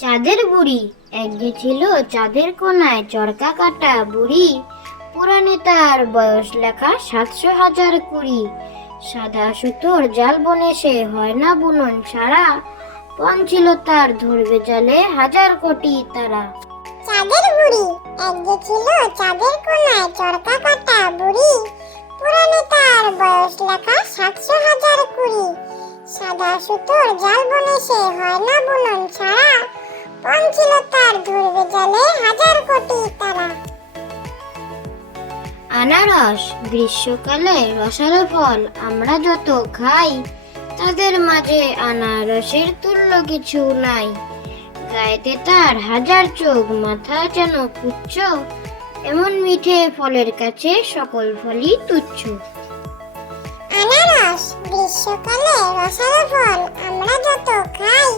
চাঁদের বুড়ি একগে ছিল চাঁদের কোনায় চরকা কাটা বুড়ি। পুরাণে তার বয়স লেখা সাতশো হাজার কুড়ি। সাদা সুতোর জাল বনে সে হয় না বুনন ছাড়া পণ ছিল তার ধরবে জালে হাজার কোটি তারা। চাঁদের বুড়ি একগে ছিল চাঁদের কোনায় চরকা কাটা বুড়ি। পুরাণে তার বয়স লেখা সাতশো হাজার কুড়ি। সাদা সুতোর জাল বনে সে হয় না বুনন ছাড়া? পণ ছিল তার ধরবে জালে হাজার কোটি তারা। আনারস গ্রীষ্মকালে রসালো ফল আমরা যত খাই তাদের মাঝে আনারসের তুল্য কিছু নাই। গায়েতে তার হাজার চোখ মাথা যেন পুচ্ছ এমন মিঠে ফলের কাছে সকল ফলই তুচ্ছ। আনারস গ্রীষ্মকালে রসালো ফল আমরা যত খাই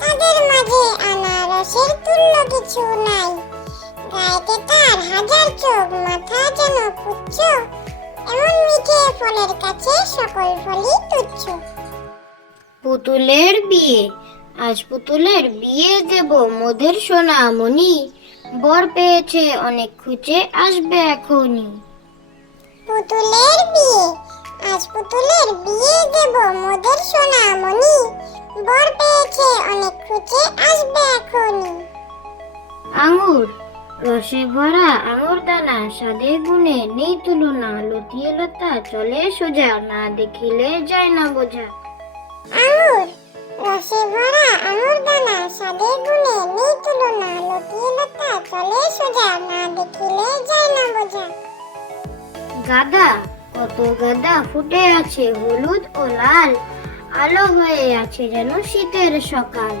তাদের মাঝে আনারসের তুল্য কিছু নাই। গায়েতে তার হাজার চোখ মাথা যেন পুচ্ছ এমন মিঠে ফলের কাছে সকল ফলই তুচ্ছ। পুতুলের বিয়ে আজ পুতুলের বিয়ে দেব মোদের সোনা মনি বর পেয়েছে অনেক খুঁজে আসবে এখনই। পুতুলের বিয়ে আজ পুতুলের বিয়ে দেব মোদের সোনা মনি বর পেয়েছে অনেক খুঁজে আসবে এখনই। আঙুর রসে ভরা আঙুর দানা স্বাদে গুণে নেই তুলনা লতিয়ে লতা চলে সোজা না দেখিলে যায় না বোঝা। আঙুর রসে ভরা আঙুর দানা স্বাদে গুণে নেই তুলনা লতিয়ে লতা চলে সোজা না দেখিলে যায় না বোঝা। গাদা কত গাঁদা ফুটে আছে, হলুদ ও লাল। আলো হয়ে আছে যেন শীতের সকাল।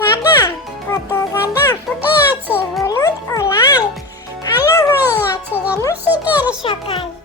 গাঁদা, কত গাদা ফুটে আছে, হলুদ ও লাল। আলো হয়ে আছে যেন শীতের সকাল।